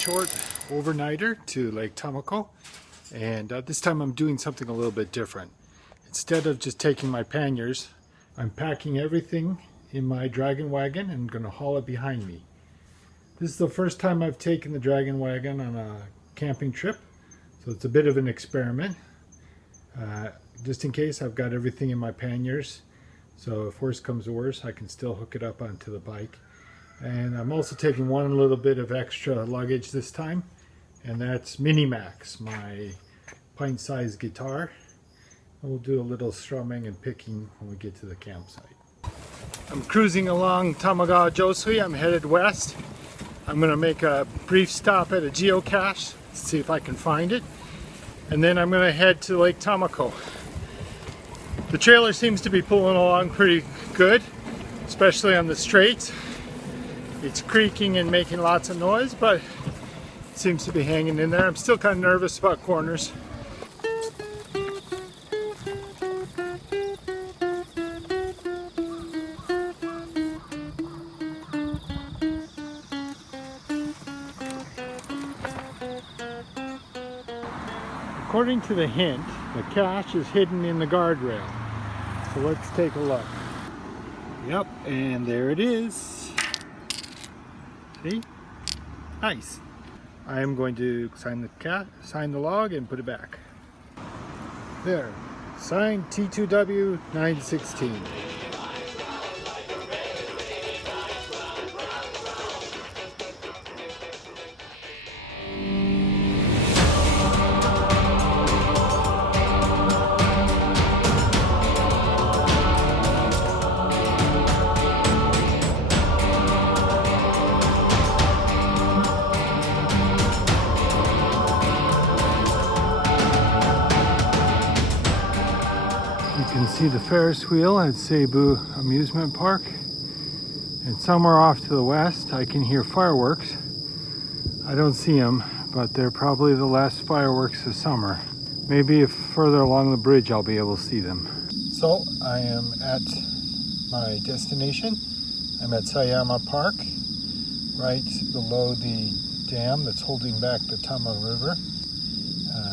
short overnighter to Lake Tama, and this time I'm doing something a little bit different. Instead of just taking my panniers, I'm packing everything in my dragon wagon and going to haul it behind me. This is the first time I've taken the dragon wagon on a camping trip, so it's a bit of an experiment. Just in case, I've got everything in my panniers, so if worse comes to worse, I can still hook it up onto the bike. And I'm also taking one little bit of extra luggage this time, and that's Mini Max, my pint-sized guitar. And we'll do a little strumming and picking when we get to the campsite. I'm cruising along Tamaga Josui. I'm headed west. I'm going to make a brief stop at a geocache, see if I can find it, and then I'm going to head to Lake Tamako. The trailer seems to be pulling along pretty good, especially on the straights. It's creaking and making lots of noise, but it seems to be hanging in there. I'm still kind of nervous about corners. According to the hint, the cache is hidden in the guardrail. So let's take a look. Yep, and there it is. See? Nice. I am going to sign the log and put it back. There. Signed T2W916. You can see the Ferris wheel at Cebu Amusement Park, and somewhere off to the west I can hear fireworks. I don't see them, but they're probably the last fireworks of summer. Maybe if further along the bridge I'll be able to see them. So I am at my destination. I'm at Sayama Park, right below the dam that's holding back the Tama River.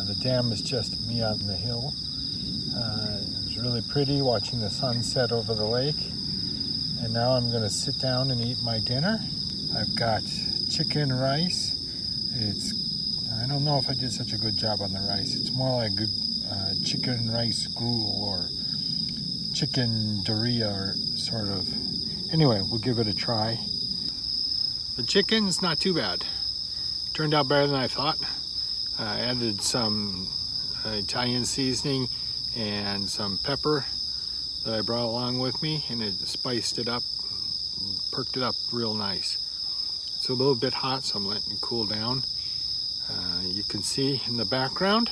The dam is just me on the hill. It's really pretty watching the sun set over the lake. And now I'm going to sit down and eat my dinner. I've got chicken rice. I don't know if I did such a good job on the rice. It's more like good chicken rice gruel or chicken doria or sort of. Anyway, we'll give it a try. The chicken's not too bad. Turned out better than I thought. I added some Italian seasoning and some pepper that I brought along with me, and it spiced it up, perked it up real nice. It's a little bit hot, so I'm letting it cool down. You can see in the background,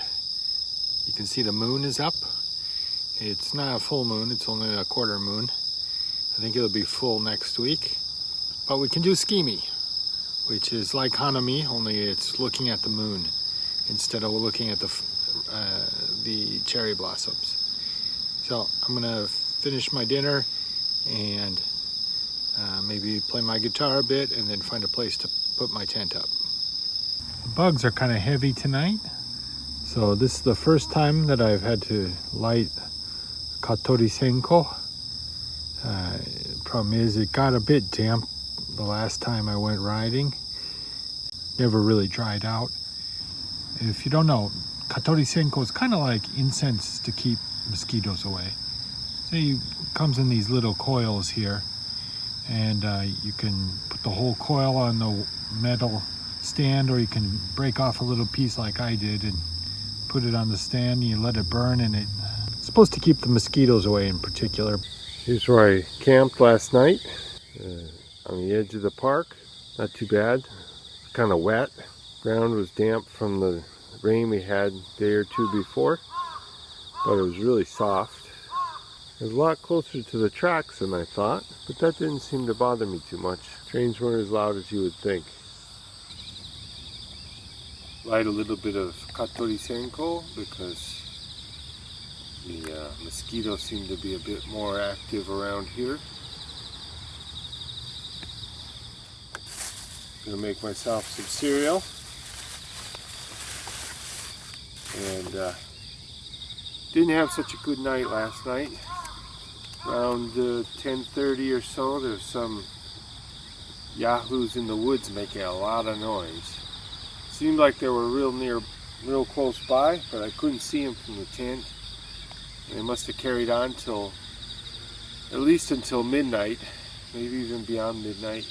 you can see the moon is up. It's not a full moon, it's only a quarter moon. I think it'll be full next week. But we can do skimi, which is like Hanami, only it's looking at the moon instead of looking at the cherry blossoms. So I'm gonna finish my dinner and maybe play my guitar a bit and then find a place to put my tent up. The bugs are kind of heavy tonight, so this is the first time that I've had to light Katori Senko. Problem is it got a bit damp the last time I went riding. Never really dried out. And if you don't know, Katori Senko is kind of like incense to keep mosquitoes away. So it comes in these little coils here, and you can put the whole coil on the metal stand, or you can break off a little piece like I did and put it on the stand, and you let it burn, and it's supposed to keep the mosquitoes away in particular. Here's where I camped last night, on the edge of the park. Not too bad. Kind of wet. Ground was damp from the rain we had a day or two before, but it was really soft. It was a lot closer to the tracks than I thought, but that didn't seem to bother me too much. Trains weren't as loud as you would think. Light a little bit of Katori Senko because the mosquitoes seem to be a bit more active around here. Gonna make myself some cereal. and didn't have such a good night last night. Around 10:30 or so, there's some yahoos in the woods making a lot of noise. Seemed like they were real close by, but I couldn't see them from the tent. And they must have carried on till at least until midnight, maybe even beyond midnight.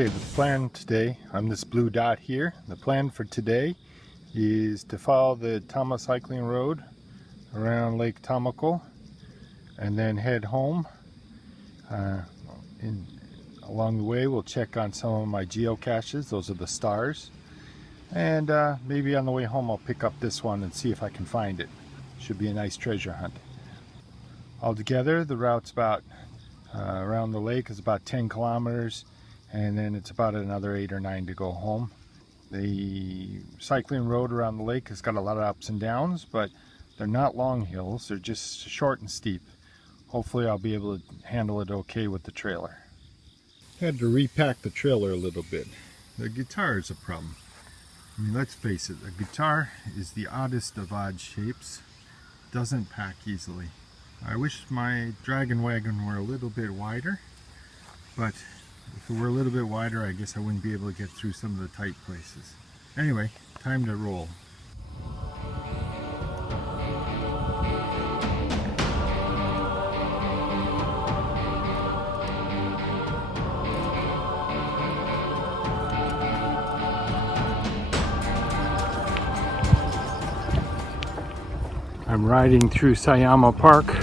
Okay, the plan today, on this blue dot here, the plan for today is to follow the Tama cycling road around Lake Tama and then head home. Along the way we'll check on some of my geocaches, those are the stars, and maybe on the way home I'll pick up this one and see if I can find it. Should be a nice treasure hunt. Altogether the route's about around the lake is about 10 kilometers, and then it's about another 8 or 9 to go home. The cycling road around the lake has got a lot of ups and downs, but they're not long hills, they're just short and steep. Hopefully I'll be able to handle it okay with the trailer. Had to repack the trailer a little bit. The guitar is a problem. I mean, let's face it, the guitar is the oddest of odd shapes. Doesn't pack easily. I wish my dragon wagon were a little bit wider, but if it were a little bit wider, I guess I wouldn't be able to get through some of the tight places. Anyway, time to roll. I'm riding through Sayama Park.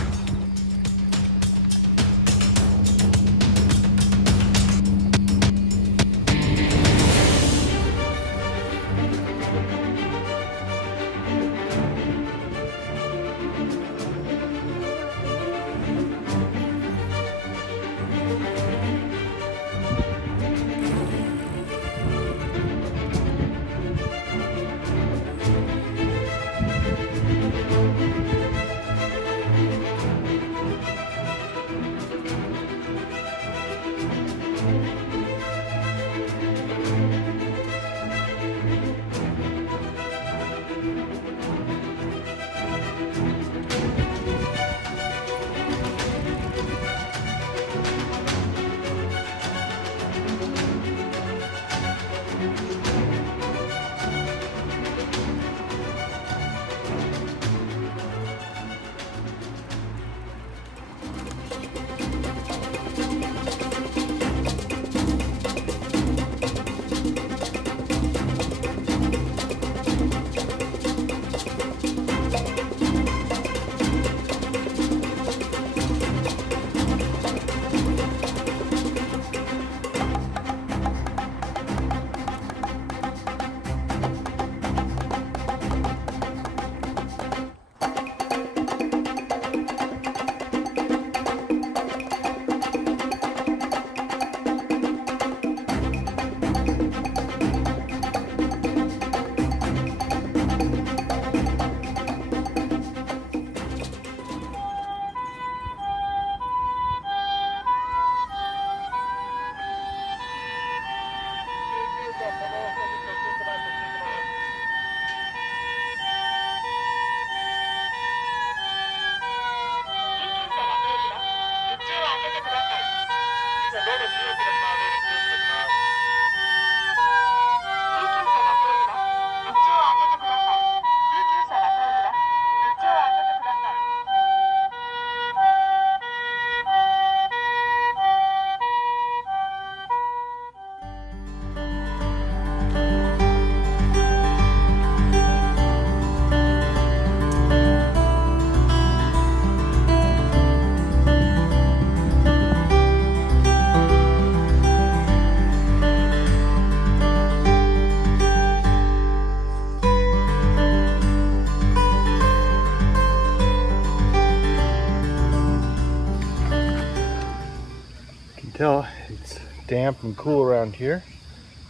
Well, it's damp and cool around here.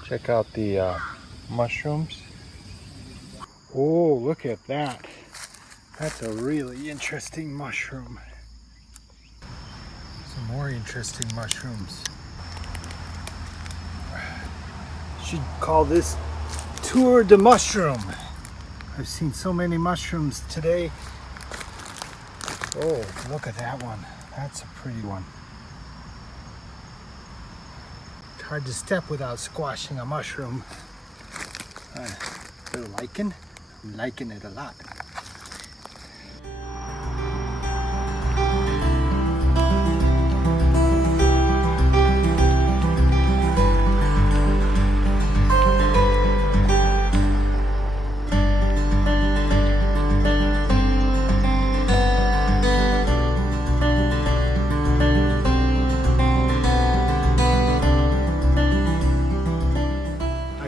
Check out the mushrooms. Oh, look at that. That's a really interesting mushroom. Some more interesting mushrooms. Should call this Tour de Mushroom. I've seen so many mushrooms today. Oh, look at that one. That's a pretty one. It's hard to step without squashing a mushroom. The lichen. I'm liking it a lot.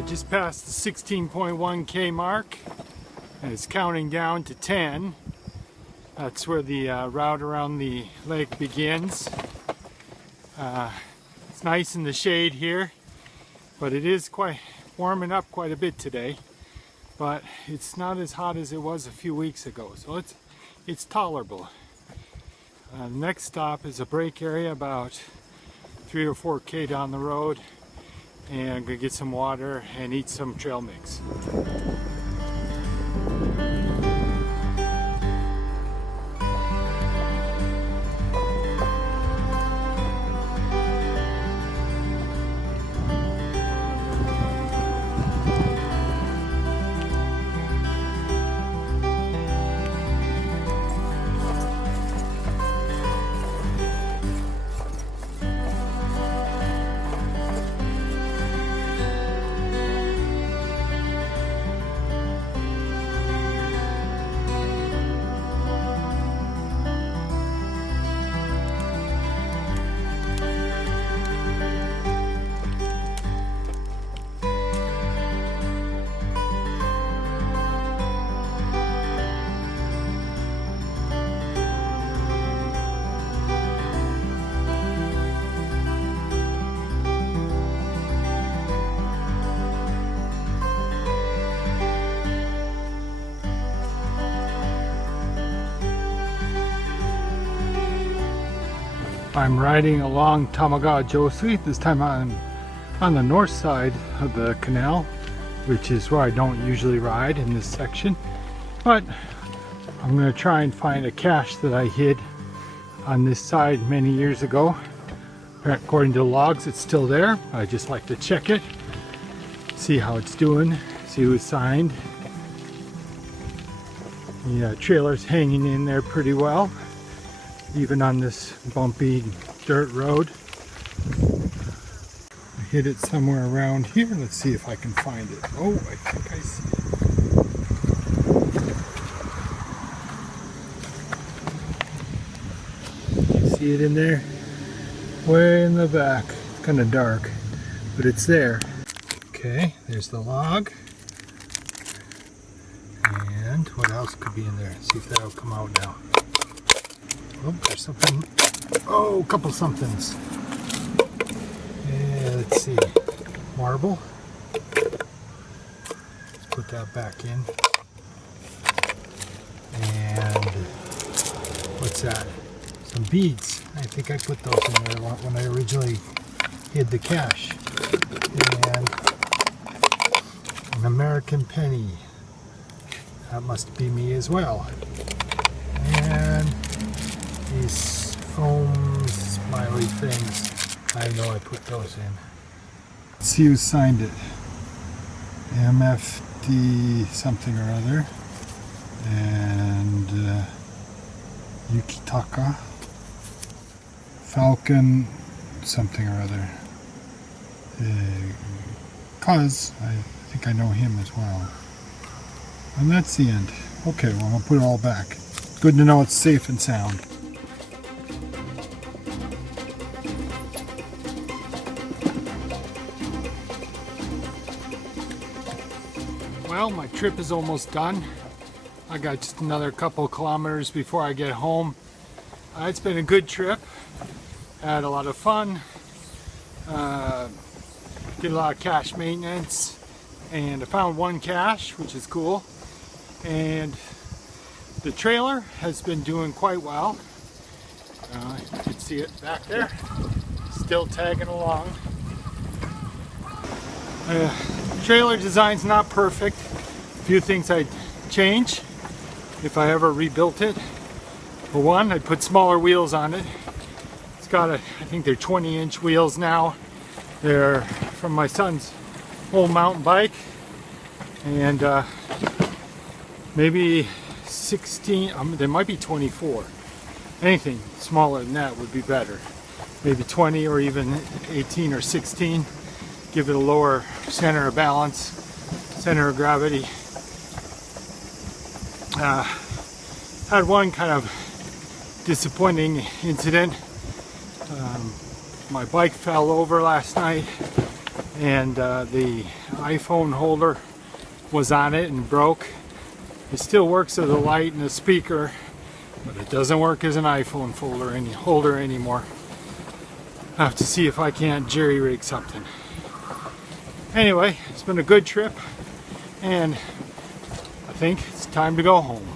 Just passed the 16.1K mark and it's counting down to 10. That's where the route around the lake begins. It's nice in the shade here, but it is quite warming up quite a bit today. But it's not as hot as it was a few weeks ago, so it's tolerable. The next stop is a break area about 3 or 4K down the road. And I'm gonna get some water and eat some trail mix. I'm riding along Tamagajosi. This time I'm on the north side of the canal, which is where I don't usually ride in this section. But I'm going to try and find a cache that I hid on this side many years ago. According to the logs, it's still there. I just like to check it, see how it's doing, see who's signed. The trailer's hanging in there pretty well, even on this bumpy dirt road. I hit it somewhere around here. Let's see if I can find it. Oh, I think I see it. You see it in there? Way in the back. It's kind of dark, but it's there. Okay, there's the log. And what else could be in there? See if that'll come out now. Oh, there's something. Oh, a couple somethings. Yeah, let's see. Marble. Let's put that back in. And what's that? Some beads. I think I put those in there when I originally hid the cache. And an American penny. That must be me as well. And these foam smiley things. I know I put those in. Let's see who signed it. MFD something or other. And Yukitaka. Falcon something or other. Cuz I think I know him as well. And that's the end. Okay, well, I'm going to put it all back. Good to know it's safe and sound. Well, my trip is almost done. I got just another couple kilometers before I get home. It's been a good trip. I had a lot of fun. Did a lot of cache maintenance, and I found one cache, which is cool. And the trailer has been doing quite well. You can see it back there, still tagging along. Trailer design's not perfect. A few things I'd change if I ever rebuilt it. For one, I'd put smaller wheels on it. It's got I think they're 20-inch wheels now. They're from my son's old mountain bike, and maybe 16, there might be 24. Anything smaller than that would be better. Maybe 20 or even 18 or 16. Give it a lower center of balance, center of gravity. Had one kind of disappointing incident. My bike fell over last night, and the iPhone holder was on it and broke. It still works as a light and a speaker, but it doesn't work as an iPhone holder anymore. I have to see if I can't jerry-rig something. Anyway, it's been a good trip, and I think it's time to go home.